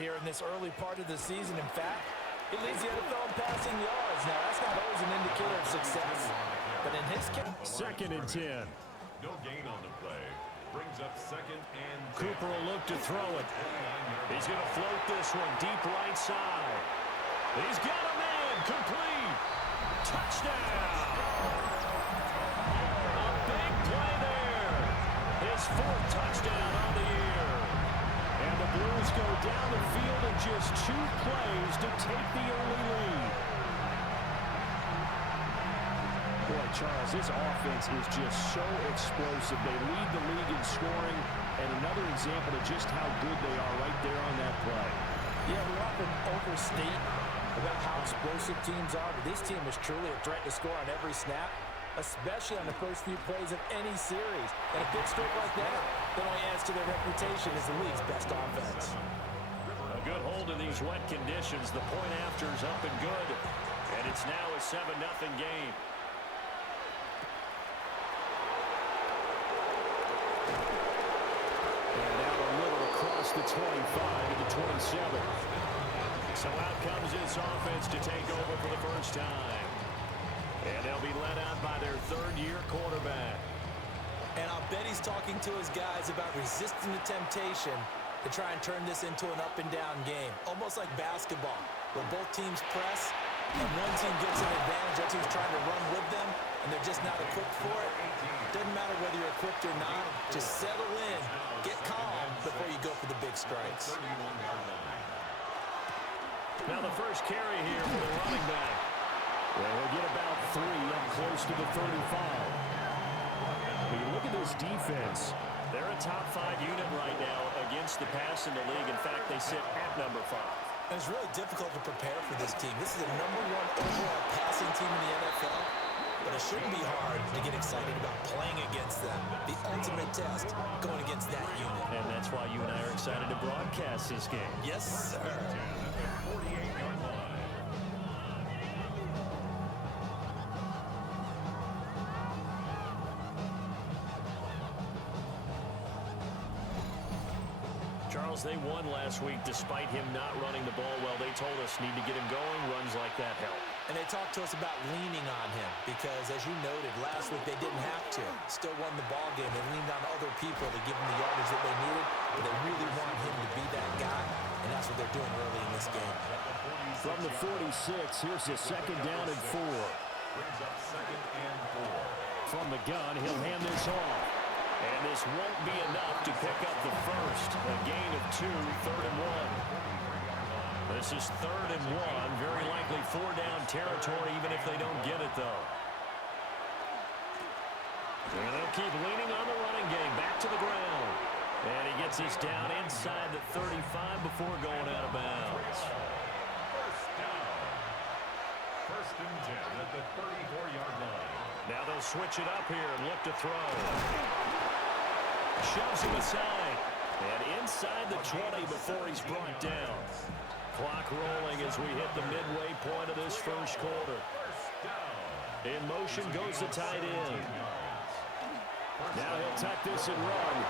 here in this early part of the season. In fact, he leads the NFL in passing yards. Now, that's not always an indicator of success, but in his case... 2nd and 10. No gain on the play. Brings up 2nd and 10. Cooper will look to throw it. He's going to float this one deep right side. He's got a man. Complete. Touchdown. A big play there. His 4th touchdown on the year. And the Blues go down the field in just 2 plays to take the early lead. Boy, Charles, this offense is just so explosive. They lead the league in scoring, and another example of just how good they are right there on that play. Yeah, we often overstate about how explosive teams are, but this team is truly a threat to score on every snap, especially on the first few plays of any series. And a big streak like that only adds to their reputation as the league's best offense. A good hold in these wet conditions. The point after is up and good, and it's now a 7-0 game. The 25 to the 27. So out comes this offense to take over for the first time. And they'll be led out by their 3rd-year quarterback. And I'll bet he's talking to his guys about resisting the temptation to try and turn this into an up-and-down game. Almost like basketball, where both teams press, and one team gets an advantage, the other team's trying to run with them, and they're just not equipped for it. Doesn't matter whether you're equipped or not. Just settle in, get calm before you go for the big strikes. Now the first carry here for the running back. Well, he'll get about 3 up close to the 35. When you look at this defense, they're a top 5 unit right now against the pass in the league. In fact, they sit at number 5. And it's really difficult to prepare for this team. This is the #1 overall passing team in the NFL. But it shouldn't be hard to get excited about playing against them. The ultimate test going against that unit. And that's why you and I are excited to broadcast this game. Yes, sir. 48-yard line. Charles, they won last week despite him not running the ball well. They told us need to get him going. Runs like that help. And they talked to us about leaning on him because, as you noted, last week they didn't have to. Still won the ball game. They leaned on other people to give them the yardage that they needed, but they really want him to be that guy, and that's what they're doing early in this game. From the 46, here's the 2nd down and 4. Brings up 2nd and 4. From the gun, he'll hand this off. And this won't be enough to pick up the first. A gain of 2, 3rd and 1. This is 3rd and 1. Very likely 4-down territory, even if they don't get it, though. And they'll keep leaning on the running game. Back to the ground. And he gets this down inside the 35 before going out of bounds. First down. 1st and 10 at the 34-yard line. Now they'll switch it up here and look to throw. Shoves him aside. And inside the 20 before he's brought down. Clock rolling as we hit the midway point of this first quarter. In motion goes the tight end. Now he'll tuck this and run.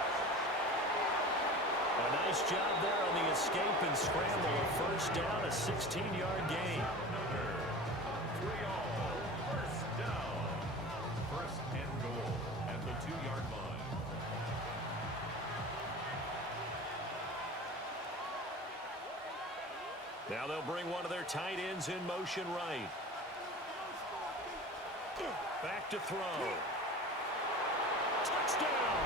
A nice job there on the escape and scramble. A first down, a 16-yard gain. 3-all. First down. 1st and goal at the 2-yard line. Now they'll bring one of their tight ends in motion right. Back to throw. Touchdown!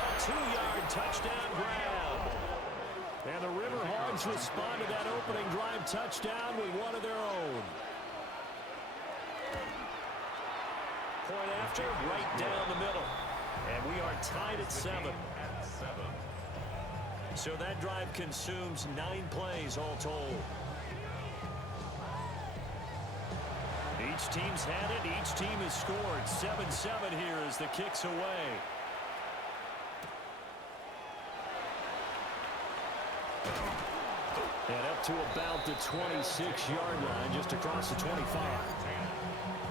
A 2-yard touchdown grab. And the River Hogs respond to that opening drive touchdown with one of their own. Point after, right down the middle. And we are tied at 7. So that drive consumes 9 plays all told. Each team's had it. Each team has scored. 7-7 here as the kick's away. And up to about the 26-yard line, just across the 25.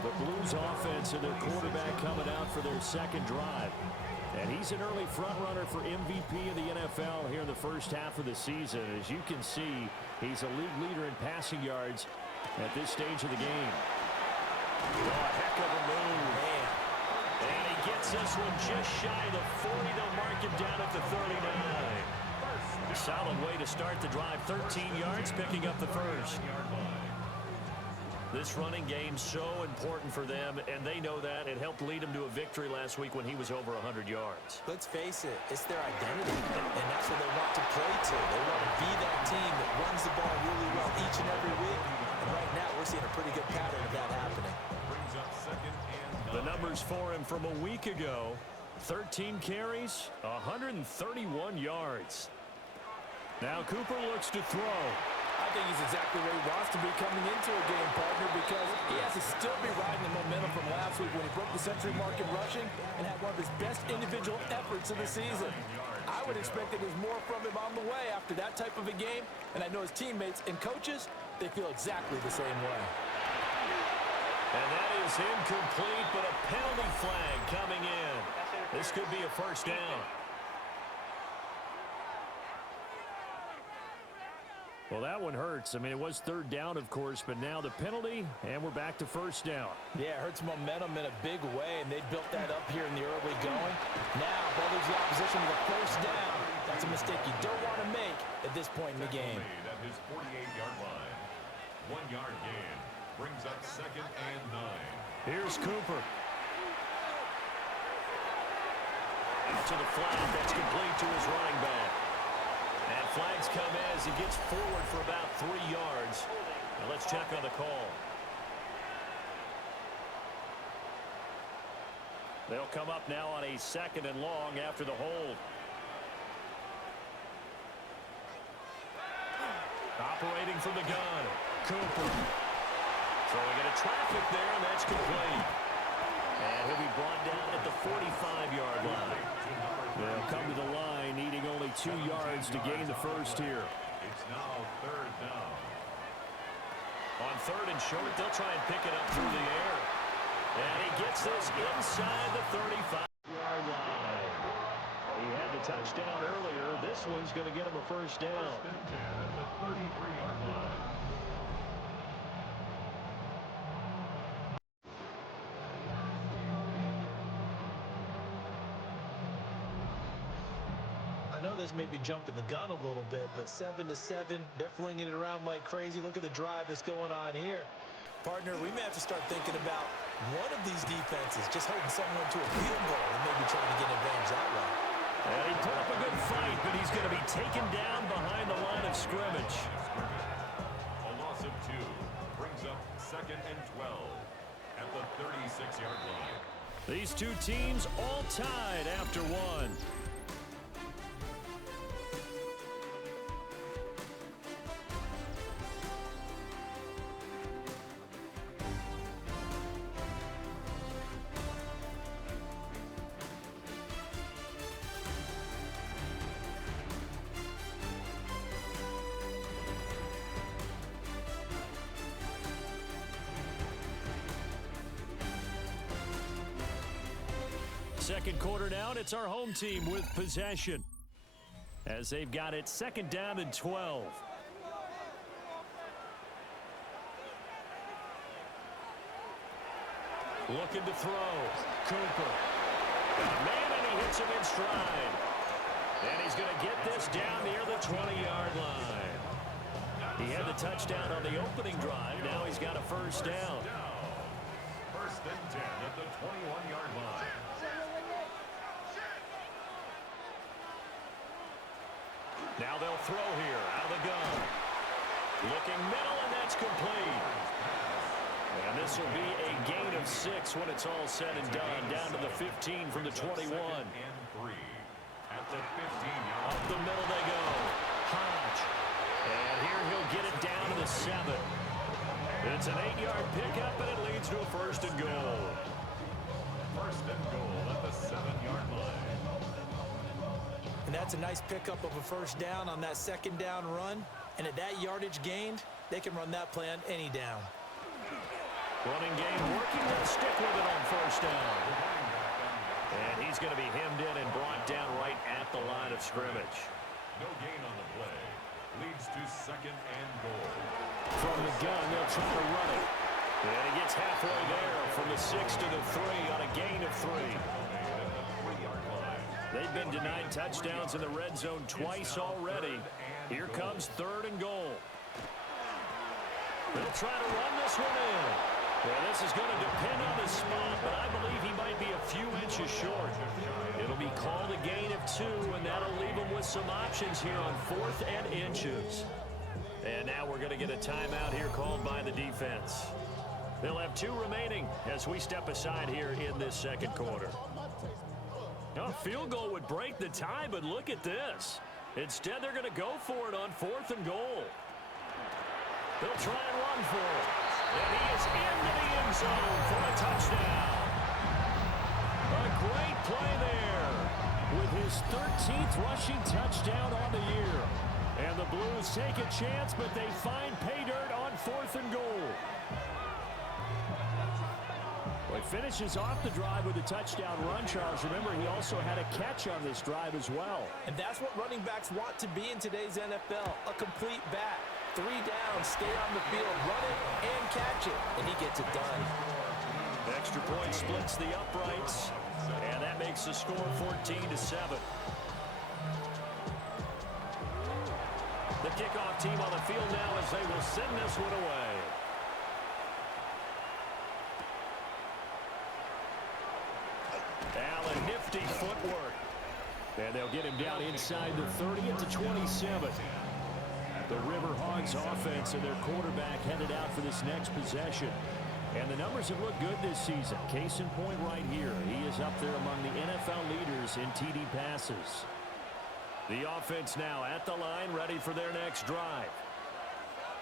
The Blues offense and their quarterback coming out for their 2nd drive. And he's an early front-runner for MVP of the NFL here in the first half of the season. As you can see, he's a league leader in passing yards at this stage of the game. Oh, a heck of a move. Man. And he gets this one just shy of the 40. They'll mark him down at the 39. Solid way to start the drive. 13 yards, picking up the first. This running game's so important for them, and they know that. It helped lead them to a victory last week when he was over 100 yards. Let's face it, it's their identity, and that's what they want to play to. They want to be that team that runs the ball really well each and every week, and right now we're seeing a pretty good pattern of that happening. The numbers for him from a week ago: 13 carries, 131 yards. Now Cooper looks to throw. I think he's exactly where he wants to be coming into a game, partner, because he has to still be riding the momentum from last week when he broke the century mark in rushing and had one of his best individual efforts of the season. I would expect that there's more from him on the way after that type of a game, and I know his teammates and coaches, they feel exactly the same way. And that is incomplete, but a penalty flag coming in. This could be a first down. Well, that one hurts. I mean, it was third down, of course, but now the penalty, and we're back to first down. Yeah, it hurts momentum in a big way, and they built that up here in the early going. Now, ball leaves the opposition with a first down. That's a mistake you don't want to make at this point in the game. At his 48-yard line. 1 yard gain brings up 2nd and 9. Here's Cooper. Out to the flat. That's complete to his running back. And flags come as he gets forward for about 3 yards. Now let's check on the call. They'll come up now on a 2nd and long after the hold. Operating from the gun, Cooper. Throwing into traffic there, and that's complete. And he'll be brought down at the 45-yard line. They'll come to the line, needing only 2 yards to gain the first here. It's now 3rd down. On 3rd and short, they'll try and pick it up through the air. And he gets this inside the 35-yard line. He had the touchdown earlier. This one's going to get him a first down. 1st and 10 at the 33-yard line. I know this may be jumping the gun a little bit, but 7-7, they're flinging it around like crazy. Look at the drive that's going on here. Partner, we may have to start thinking about one of these defenses just holding someone to a field goal and maybe trying to get an advantage that way. And he put up a good fight, but he's going to be taken down behind the line of scrimmage. A loss of 2 brings up 2nd and 12 at the 36-yard line. These two teams all tied after one. Second quarter now, and it's our home team with possession as they've got it 2nd down and 12. Looking to throw. Cooper. Got a man, and he hits him in stride. And he's going to get this down near the 20-yard line. He had the touchdown on the opening drive. Now he's got a first down. 1st and 10 at the 21-yard line. Now they'll throw here out of the gun. Looking middle, and that's complete. And this will be a gain of 6 when it's all said and done. Down to the 15 from the 21. 2nd and 3 at the 15-yard line. Up the middle they go. Hodge. And here he'll get it down to the 7. It's an 8-yard pickup, and it leads to a 1st and goal. 1st and goal at the 7-yard line. And that's a nice pickup of a first down on that 2nd down run. And at that yardage gained, they can run that play on any down. Running game working. They'll stick with it on 1st down. And he's going to be hemmed in and brought down right at the line of scrimmage. No gain on the play. Leads to second and goal. From the gun, they'll try to run it. And he gets halfway there from the 6 to the 3 on a gain of 3. They've been denied touchdowns in the red zone twice already. Here comes 3rd and goal. They'll try to run this one in. Well, this is going to depend on the spot, but I believe he might be a few inches short. It'll be called a gain of 2, and that'll leave him with some options here on 4th and inches. And now we're going to get a timeout here called by the defense. They'll have 2 remaining as we step aside here in this second quarter. A field goal would break the tie, but look at this. Instead, they're going to go for it on 4th and goal. They'll try and run for it. And he is into the end zone for a touchdown. A great play there with his 13th rushing touchdown on the year. And the Blues take a chance, but they find pay dirt on 4th and goal. Well, he finishes off the drive with a touchdown run, Charles. Remember, he also had a catch on this drive as well. And that's what running backs want to be in today's NFL, a complete back. 3 down, stay on the field, run it, and catch it. And he gets it done. Extra point splits the uprights, and that makes the score 14-7. The kickoff team on the field now as they will send this one away. Allen, nifty footwork. And they'll get him down inside the 30 at the 27. The River Hogs offense and their quarterback headed out for this next possession. And the numbers have looked good this season. Case in point right here. He is up there among the NFL leaders in TD passes. The offense now at the line, ready for their next drive.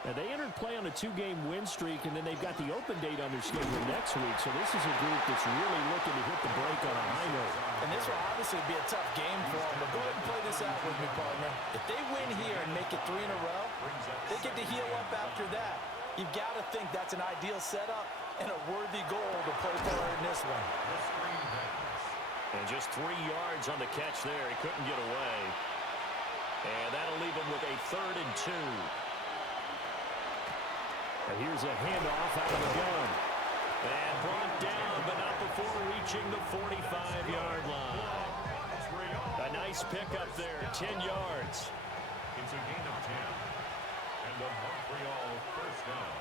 Now, they entered play on a 2-game win streak, and then they've got the open date on their schedule next week. So this is a group that's really looking to hit the break on a high note. And this will obviously be a tough game for them, but go ahead and play this out with me, partner. If they win here and make it 3 in a row, they get to heal up after that. You've got to think that's an ideal setup and a worthy goal to play for in this one. And just 3 yards on the catch there. He couldn't get away. And that'll leave him with a 3rd and 2. And here's a handoff out of the gun. And brought down, but not before reaching the 45-yard line. A nice pickup there, 10 yards. It's a gain of 10. And the Montreal first down.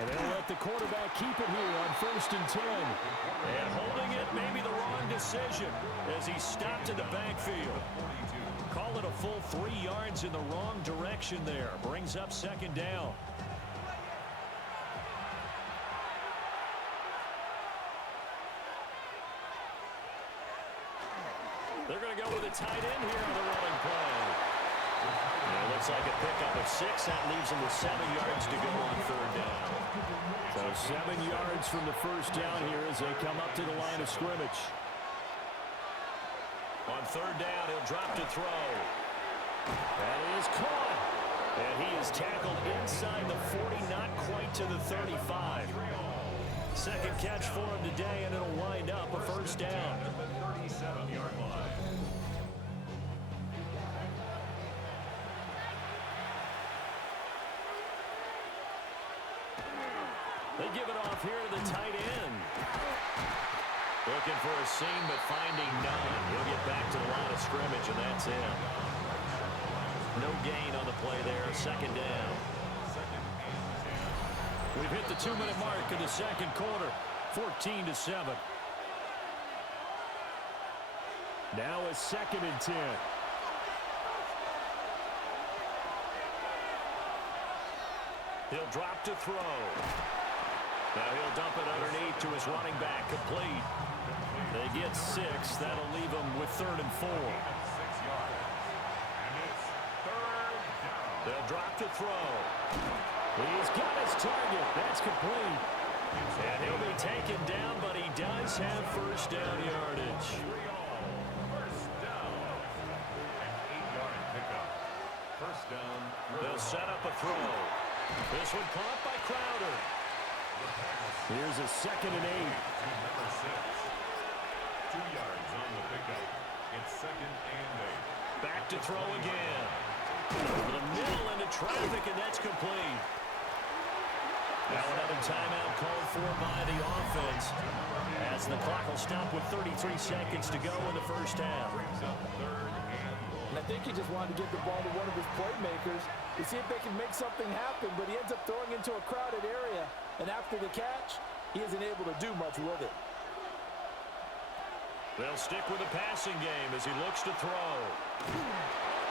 And they'll let the quarterback keep it here on 1st and 10. And holding it, maybe the wrong decision as he stopped in the backfield. Call it a full 3 yards in the wrong direction there. Brings up 2nd down. They're going to go with a tight end here on the running play. And it looks like a pickup of 6. That leaves them with 7 yards to go on 3rd down. So 7 yards from the first down here as they come up to the line of scrimmage. On 3rd down, he'll drop to throw. That is caught. And he is tackled inside the 40, not quite to the 35. Second catch for him today, and it'll wind up a 1st down. 37-yard line. They give it off here to the tight end. Looking for a seam, but finding none. He'll get back to the line of scrimmage, and that's it. No gain on the play there. 2nd down. We've hit the 2-minute mark in the second quarter. 14-7. Now a 2nd and 10. He'll drop to throw. Now he'll dump it underneath to his running back. Complete. They get 6. That'll leave them with 3rd and 4. 6 yards. And it's 3rd down. They'll drop to throw. He's got his target. That's complete. And he'll be taken down, but he does have 1st down yardage. First down. An 8-yard pickup. First down. They'll set up a throw. This one caught by Crowder. Here's a 2nd and 8. Number 6. 2 yards on the pickup. It's 2nd and 8. Back to throw again. Over the middle into traffic, and that's complete. Now another timeout called for by the offense, as the clock will stop with 33 seconds to go in the first half. And I think he just wanted to give the ball to one of his playmakers to see if they can make something happen, but he ends up throwing into a crowded area, and after the catch, he isn't able to do much with it. They'll stick with the passing game as he looks to throw.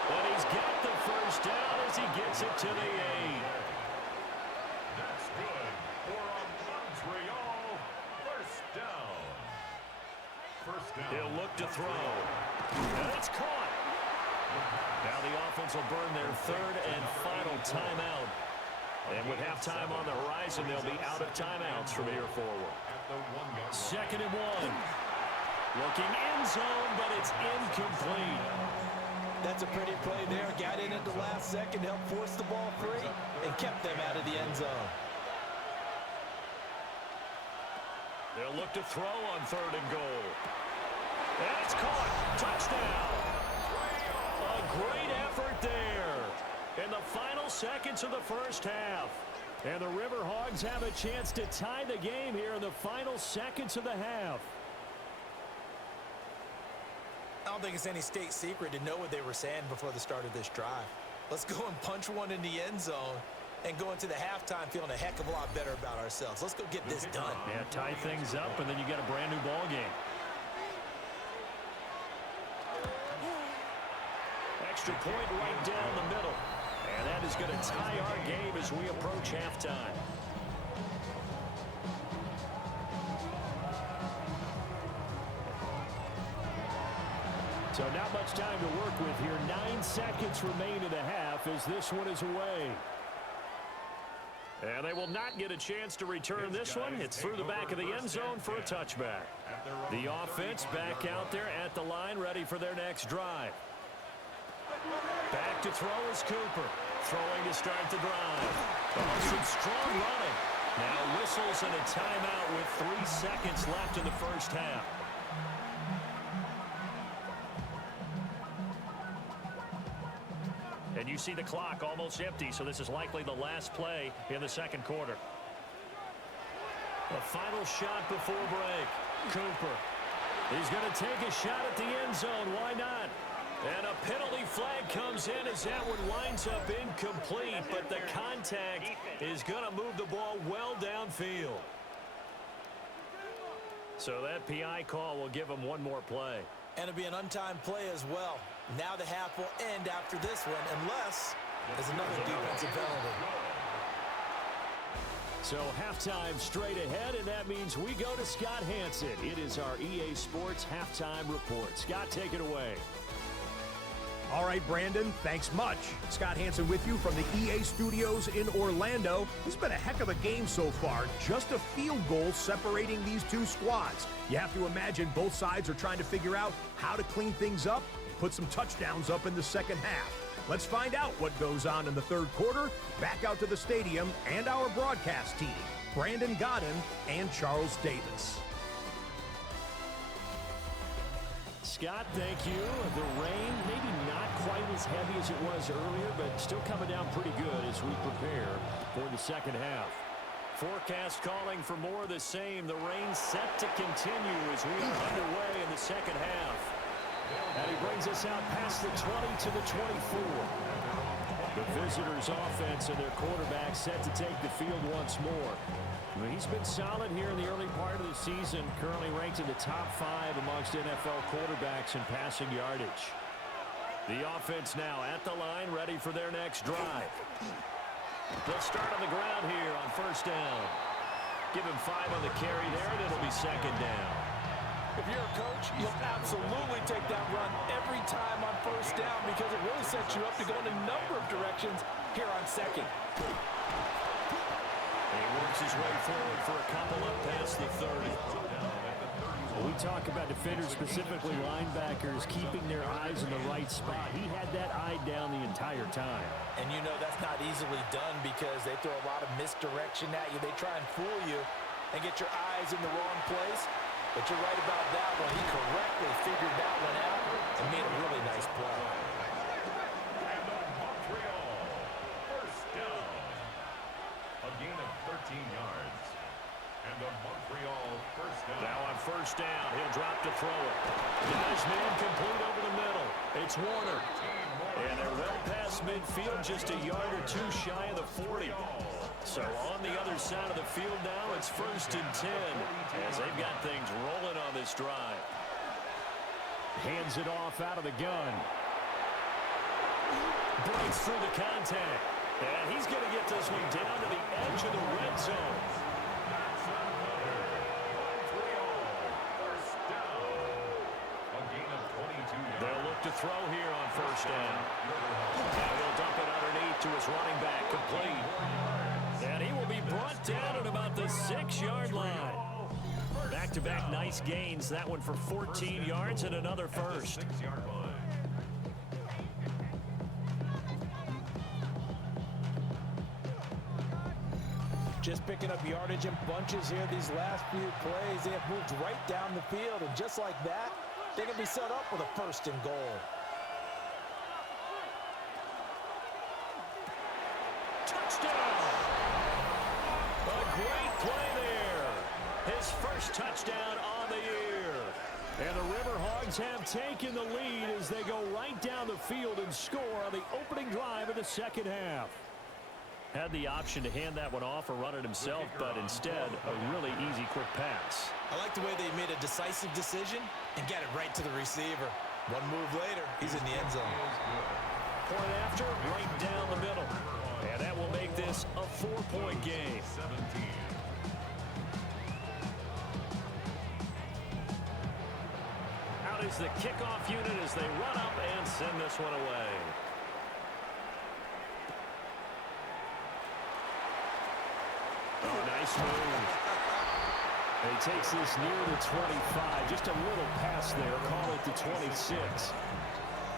But he's got the first down as he gets it to the 8. That's good for a Montreal first down. First down. He'll look to throw. And it's caught. Now the offense will burn their 3rd and final timeout. And with halftime on the horizon, they'll be out of timeouts from here forward. 2nd and 1. Looking end zone, but it's incomplete. That's a pretty play there. Got in at the last second, helped force the ball free, and kept them out of the end zone. They'll look to throw on 3rd and goal. And it's caught. Touchdown. A great effort there in the final seconds of the first half. And the River Hogs have a chance to tie the game here in the final seconds of the half. I don't think it's any state secret to know what they were saying before the start of this drive. Let's go and punch one in the end zone and go into the halftime feeling a heck of a lot better about ourselves. Let's go get this done. Yeah, tie things up, and then you get a brand new ball game. Extra point right down the middle. And that is going to tie our game as we approach halftime. So not much time to work with here. 9 seconds remain in the half as this one is away. And they will not get a chance to return this one. It's through the back of the end zone for a touchback. The offense back out there at the line, ready for their next drive. Back to throw is Cooper. Throwing to start the drive. Oh, some strong running. Now whistles and a timeout with 3 seconds left in the first half. And you see the clock almost empty, so this is likely the last play in the second quarter. The final shot before break. Cooper. He's going to take a shot at the end zone. Why not? And a penalty flag comes in as that one winds up incomplete, but the contact is going to move the ball well downfield. So that PI call will give him one more play. And it'll be an untimed play as well. Now the half will end after this one, unless there's another defensive penalty. So halftime straight ahead, and that means we go to Scott Hansen. It is our EA Sports Halftime Report. Scott, take it away. All right, Brandon, thanks much. Scott Hansen with you from the EA Studios in Orlando. It's been a heck of a game so far. Just a field goal separating these two squads. You have to imagine both sides are trying to figure out how to clean things up and put some touchdowns up in the second half. Let's find out what goes on in the third quarter. Back out to the stadium and our broadcast team, Brandon Godden and Charles Davis. Scott, thank you. The rain, maybe not quite as heavy as it was earlier, but still coming down pretty good as we prepare for the second half. Forecast calling for more of the same. The rain set to continue as we are underway in the second half. And he brings us out past the 20 to the 24. The visitors' offense and their quarterback set to take the field once more. He's been solid here in the early part of the season, currently ranked in the top 5 amongst NFL quarterbacks in passing yardage. The offense now at the line, ready for their next drive. They'll start on the ground here on first down. Give him 5 on the carry there, and it'll be second down. If you're a coach, you'll absolutely take that run every time on first down because it really sets you up to go in a number of directions here on second. He works his way forward for a couple up past the 30. When we talk about defenders, specifically linebackers, keeping their eyes in the right spot. He had that eye down the entire time. And you know that's not easily done because they throw a lot of misdirection at you. They try and fool you and get your eyes in the wrong place. But you're right about that one. He correctly figured that one out and made a really nice play. And the Montreal first down. A gain of 13 yards. And the Montreal first down. Now on first down, he'll drop to throw it. Nice man complete over the middle. It's Warner. And they're well past midfield, just a yard or two shy of the 40. So on the other side of the field now, it's 1st and 10 as they've got things rolling on this drive. Hands it off out of the gun. Breaks through the contact. And he's going to get this one down to the edge of the red zone. They'll look to throw here on first down. Now he'll dump it underneath to his running back, complete. And he will be brought down at about the 6-yard line. Back-to-back nice gains. That one for 14 yards and another first. Just picking up yardage in bunches here these last few plays. They have moved right down the field, and just like that, they can be set up with a 1st and goal. Touchdown! A great play there. His first touchdown on the year. And the River Hogs have taken the lead as they go right down the field and score on the opening drive of the second half. Had the option to hand that one off or run it himself, but instead, a really easy quick pass. I like the way they made a decisive decision and got it right to the receiver. One move later, he's in the end zone. Point after, right down the middle. And that will make this a 4-point game. 17. Out is the kickoff unit as they run up and send this one away. Oh, nice move. He takes this near the 25. Just a little pass there. Call it the 26.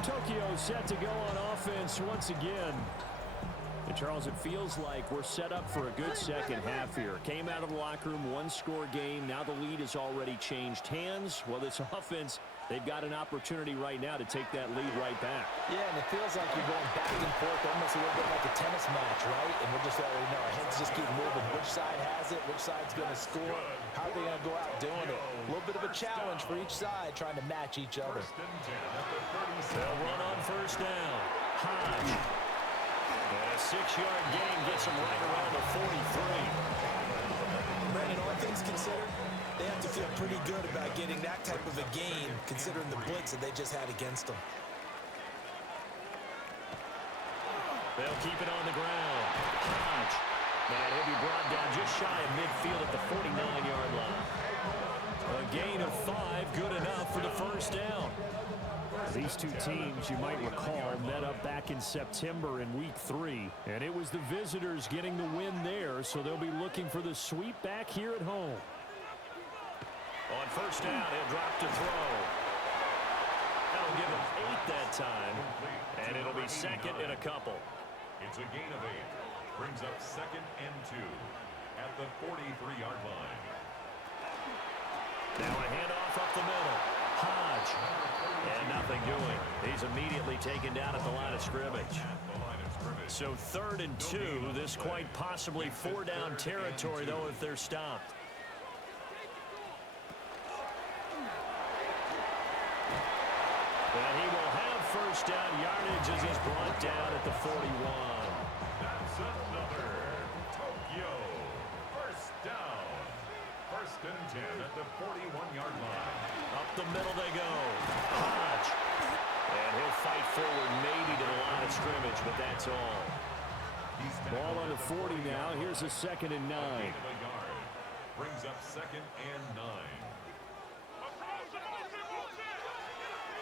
Tokyo set to go on offense once again. And Charles, it feels like we're set up for a good second half here. Came out of the locker room, 1-score game. Now the lead has already changed hands. Well, this offense, they've got an opportunity right now to take that lead right back. Yeah, and it feels like you're going back and forth, almost a little bit like a tennis match, right? And we're just already know our heads just keep moving. Which side has it? Which side's going to score? How are they going to go out doing it? A little bit of a challenge for each side, trying to match each other. They'll run on first down. Hodge. And a 6-yard gain gets him right around the 43. Brandon, all things considered, they have to feel pretty good about getting that type of a gain, considering the blitz that they just had against them. They'll keep it on the ground. Hodge. And he'll be brought down just shy of midfield at the 49-yard line. A gain of 5, good enough for the first down. These two teams, you might recall, met up back in September in Week 3, and it was the visitors getting the win there, so they'll be looking for the sweep back here at home. On first down, he'll drop to throw. That'll give him 8 that time, and it'll be second and a couple. It's a gain of 8. Brings up 2nd and 2 at the 43-yard line. Now a handoff up the middle. Hodge. And nothing doing. He's immediately taken down at the line of scrimmage. So 3rd and 2. This quite possibly 4-down territory, though, if they're stopped. And he will have first down yardage as he's brought down at the 41. That's another Tokyo first down. 1st and 10 at the 41-yard line. Up the middle they go. Hodge. And he'll fight forward maybe to the line of scrimmage, but that's all. Ball on the 40 now. Here's a 2nd and 9. Brings up 2nd and 9.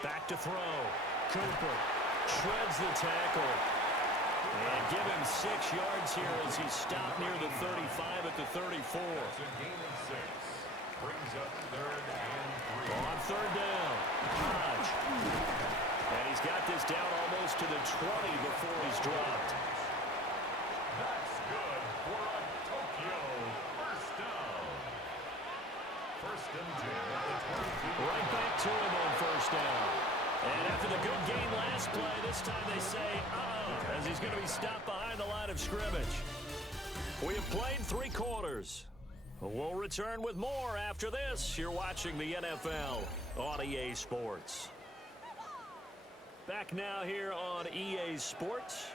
Back to throw. Cooper shreds the tackle. And give him 6 yards here as he stopped near the 35 at the 34. It's a gain of 6. Brings up third and 3. On third down, Hodge. And he's got this down almost to the 20 before he's dropped. That's good for a Tokyo first down. First and 10 at the 22. Right back to him on first down. And after the good game last play, this time they say, as he's going to be stopped behind the line of scrimmage. We have played 3 quarters. We'll return with more after this. You're watching the NFL on EA Sports. Back now here on EA Sports.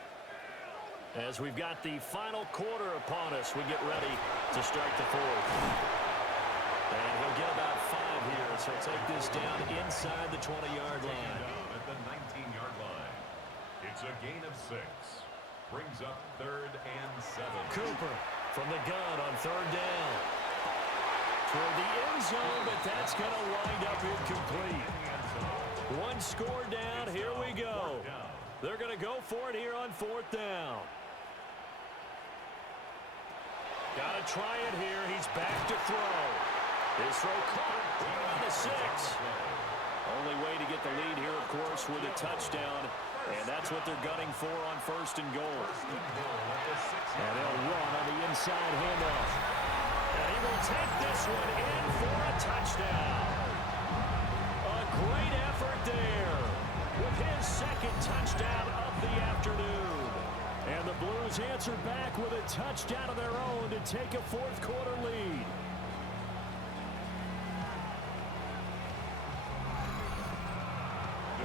As we've got the final quarter upon us, we get ready to start the fourth. And he'll get about 5 here, so he'll take this down inside the 20-yard line. At the 19-yard line. It's a gain of 6. Brings up third and 7. Cooper from the gun on third down. Toward the end zone, but that's going to wind up incomplete. 1 score down. Here we go. They're going to go for it here on fourth down. Got to try it here. He's back to throw. His throw caught around the 6. Only way to get the lead here, of course, with a touchdown. And that's what they're gunning for on first and goal. And they'll run on the inside handoff. And he will take this one in for a touchdown. A great effort there with his second touchdown of the afternoon. And the Blues answer back with a touchdown of their own to take a fourth quarter lead.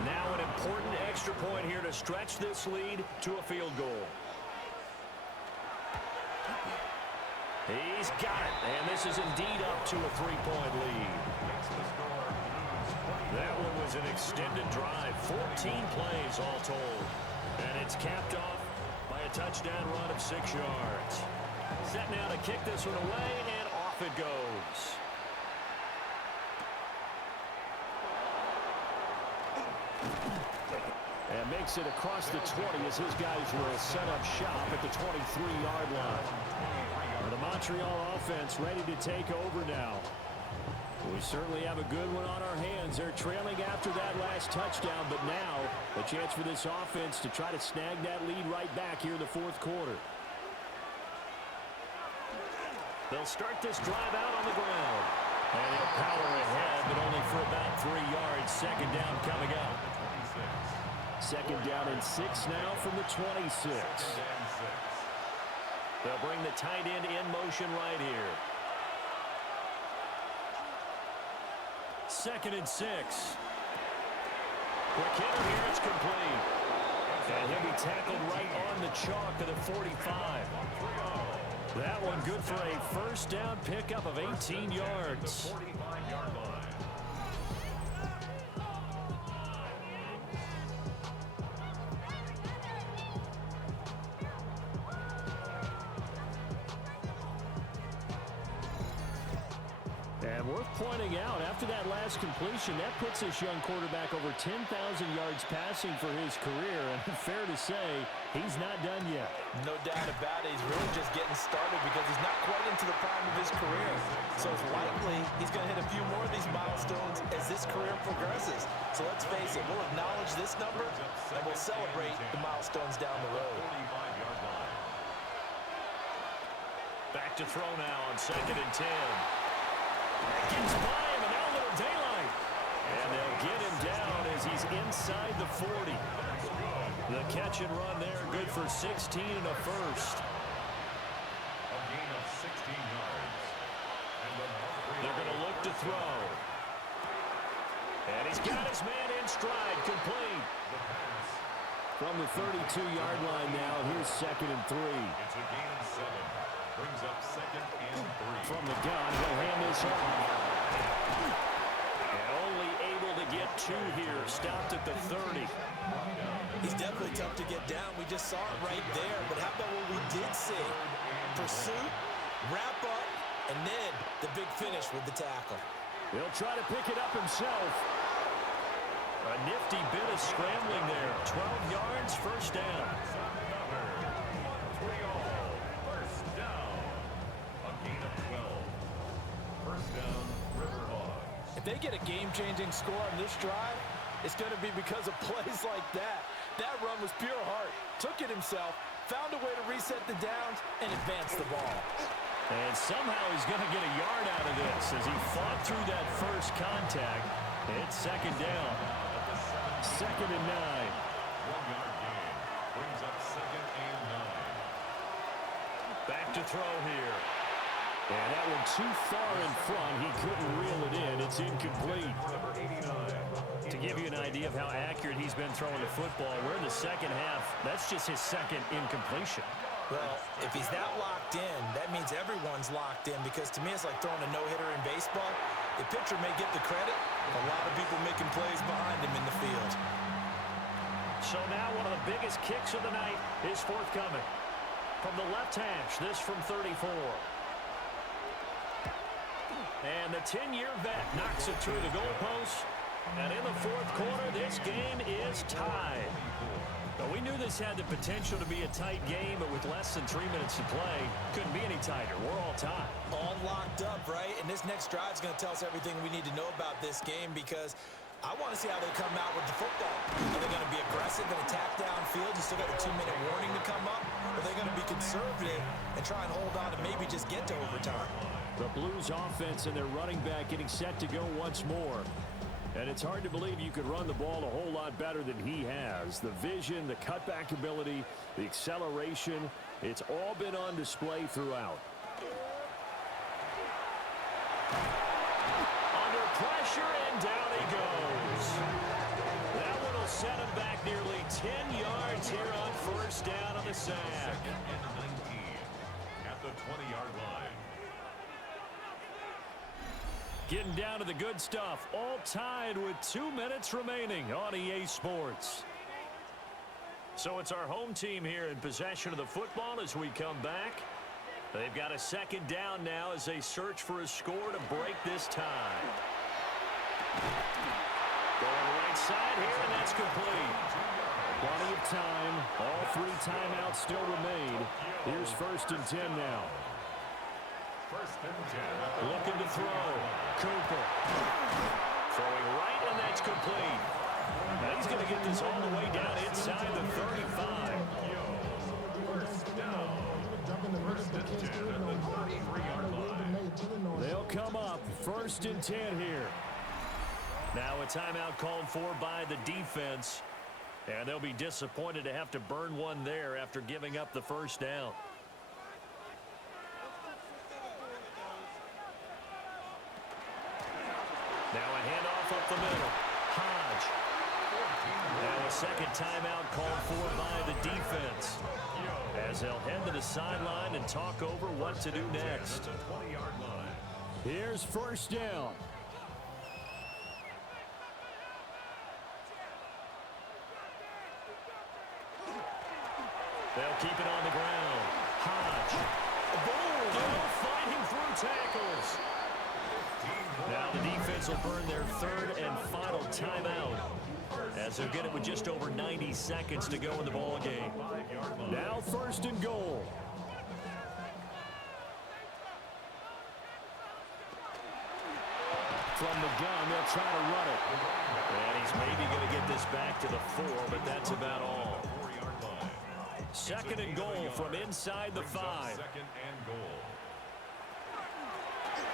Now an important extra point here to stretch this lead to a field goal. He's got it, and this is indeed up to a 3-point lead. That one was an extended drive, 14 plays all told. And it's capped off by a touchdown run of 6 yards. Set now to kick this one away, and off it goes. And makes it across the 20 as his guys will set up shop at the 23-yard line. The Montreal offense ready to take over now. We certainly have a good one on our hands. They're trailing after that last touchdown, but now a chance for this offense to try to snag that lead right back here in the fourth quarter. They'll start this drive out on the ground. And he'll power ahead, but only for about 3 yards. Second down coming up. Second down and 6 now from the 26. They'll bring the tight end in motion right here. Second and 6. Quick hitter here, it's complete. And he'll be tackled right on the chalk to the 45. That one good for a first down pickup of 18 yards. 45-yard line. And worth pointing out, after that last completion, that puts this young quarterback over 10,000 yards passing for his career. And fair to say, he's not done yet. No doubt about it. He's really just getting started because he's not quite into the prime of his career. So it's likely he's going to hit a few more of these milestones as this career progresses. So let's face it, we'll acknowledge this number and we'll celebrate the milestones down the road. 45-yard line. Back to throw now on second and 10. Gets by him, and now a little daylight. And they'll get him down as he's inside the 40. The catch and run there, good for 16 and a first. A gain of 16 yards. And They're going to look to throw. And he's got his man in stride, complete. From the 32-yard line now, here's second and 3. It's a gain of 7. Brings up second and 3. From the gun, he'll hand this off. And only able to get 2 here, stopped at the 30. He's definitely tough to get down. We just saw it right there. But how about what we did see? Pursuit, wrap up, and then the big finish with the tackle. He'll try to pick it up himself. A nifty bit of scrambling there. 12 yards, first down. First down. A gain of 12. First down If they get a game-changing score on this drive, it's going to be because of plays like that. That run was pure heart. Took it himself, found a way to reset the downs, and advance the ball. And somehow he's going to get a yard out of this as he fought through that first contact. It's second down. 2nd and 9. 1-yard gain brings up 2nd and 9. Back to throw here. And that one too far in front. He couldn't reel it in. It's incomplete. Number 89. To give you an idea of how accurate he's been throwing the football, we're in the second half. That's just his second incompletion. Well, if he's that locked in, that means everyone's locked in, because to me it's like throwing a no-hitter in baseball. The pitcher may get the credit, a lot of people making plays behind him in the field. So now one of the biggest kicks of the night is forthcoming. From the left hash, this from 34. And the 10-year vet knocks it through the goalpost. And in the fourth quarter, this game is tied. But we knew this had the potential to be a tight game, but with less than 3 minutes to play, couldn't be any tighter. We're all tied. All locked up, right? And this next drive is going to tell us everything we need to know about this game, because I want to see how they come out with the football. Are they going to be aggressive and attack downfield? You still got a 2-minute warning to come up? Or are they going to be conservative and try and hold on and maybe just get to overtime? The Blues offense and their running back getting set to go once more. And it's hard to believe you could run the ball a whole lot better than he has. The vision, the cutback ability, the acceleration, it's all been on display throughout. Under pressure, and down he goes. That one will set him back nearly 10 yards here on first down on the sack. 2nd and 19 at the 20-yard line. Getting down to the good stuff, all tied with 2 minutes remaining on EA Sports. So it's our home team here in possession of the football as we come back. They've got a second down now as they search for a score to break this tie. Going right side here, and that's complete. Plenty of time. All 3 timeouts still remain. Here's 1st and 10 now. 1st and 10. Looking to throw. Cooper. Throwing right, and that's complete. Now he's going to get this all the way down inside the 35. First down. 1st and 10 at the 33-yard line. They'll come up 1st and 10 here. Now a timeout called for by the defense. And they'll be disappointed to have to burn one there after giving up the first down. Now a handoff up the middle. Hodge. Now a second timeout called for by the defense, as they'll head to the sideline and talk over what to do next. Here's 1st down. They'll keep it on the ground. Hodge. Fighting through tackles. Now the defense will burn their 3rd and final timeout, as they'll get it with just over 90 seconds to go in the ball game. Now 1st and goal. From the gun, they'll try to run it. And he's maybe going to get this back to the 4, but that's about all. 2nd and goal from inside the 5. 2nd and goal.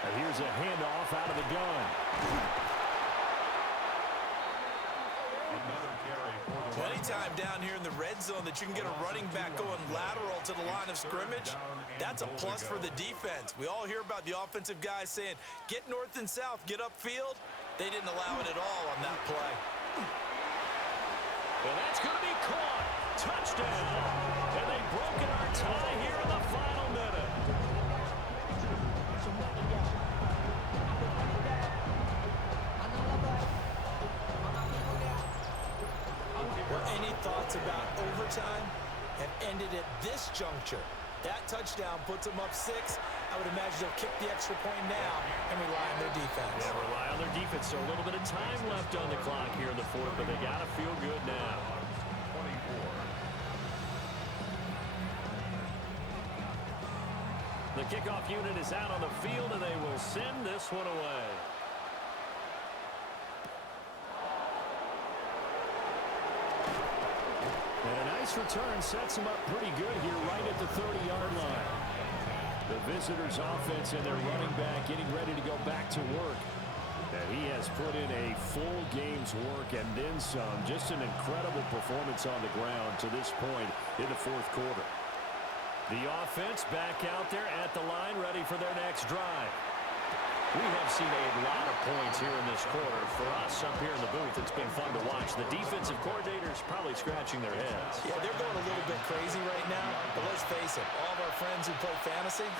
And here's a handoff out of the gun. Another carry for the Anytime down here in the red zone that you can get a running back going lateral to the line of scrimmage, that's a plus for the defense. We all hear about the offensive guys saying, get north and south, get upfield. They didn't allow it at all on that play. And that's going to be caught. Touchdown. And they've broken our tie here in the final minute. Well, any thoughts about overtime have ended at this juncture. That touchdown puts them up 6. I would imagine they'll kick the extra point now and rely on their defense. Yeah, rely on their defense. So a little bit of time left on the clock here in the 4th, but they got to feel good now. 24. The kickoff unit is out on the field, and they will send this one away. And a nice return sets him up pretty good here right at the 30-yard line. The visitors' offense and their running back getting ready to go back to work. And he has put in a full game's work and then some. Just an incredible performance on the ground to this point in the fourth quarter. The offense back out there at the line, ready for their next drive. We have seen a lot of points here in this quarter. For us up here in the booth, it's been fun to watch. The defensive coordinators probably scratching their heads. Yeah, they're going a little bit crazy right now. But let's face it, all of our friends who play fantasy,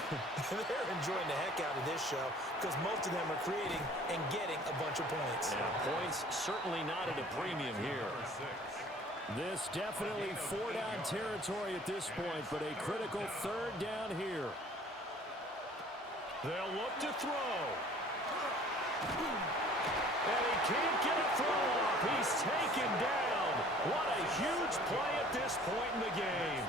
they're enjoying the heck out of this show because most of them are creating and getting a bunch of points. Yeah, points certainly not at a premium here. This definitely four-down territory at this point, but a critical third down here. They'll look to throw. And he can't get a throw off. He's taken down. What a huge play at this point in the game.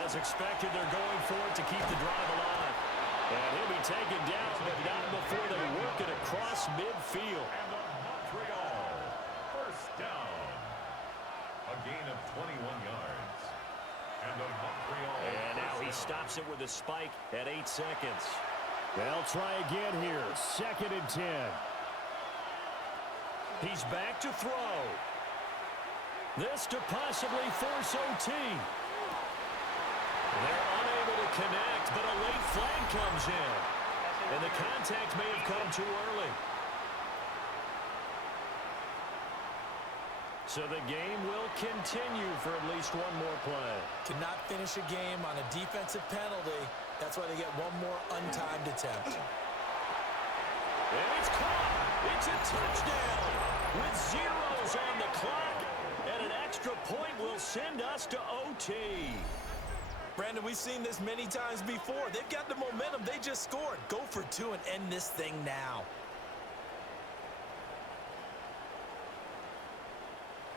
As expected, they're going for it to keep the drive alive. And he'll be taken down, but not before they work it across midfield. And the Montreal first down. A gain of 21 yards. And the Montreal. And now he stops it with a spike at 8 seconds. They'll try again here. 2nd and 10. He's back to throw. This to possibly force OT. They're unable to connect, but a late flag comes in. And the contact may have come too early. So the game will continue for at least one more play. Cannot finish a game on a defensive penalty. That's why they get one more untimed attempt. And it's caught. It's a touchdown with zeros on the clock. And an extra point will send us to OT. Brandon, we've seen this many times before. They've got the momentum. They just scored. Go for two and end this thing now.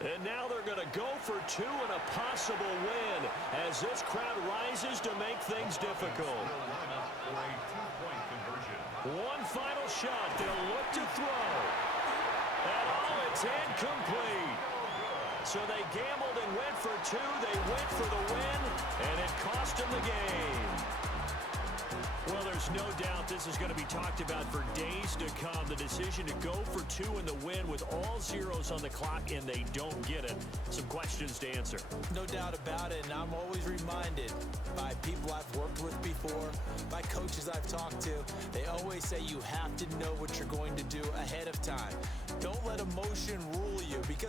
And now they're going to go for two and a possible win as this crowd rises to make things difficult. For a two-point conversion. One final shot. They'll look to throw. And it's incomplete. So they gambled and went for two. They went for the win, and it cost them the game. Well, there's no doubt this is going to be talked about for days to come. The decision to go for two in the win with all zeros on the clock, and they don't get it. Some questions to answer. No doubt about it, and I'm always reminded by people I've worked with before, by coaches I've talked to, they always say you have to know what you're going to do ahead of time. Don't let emotion rule you, because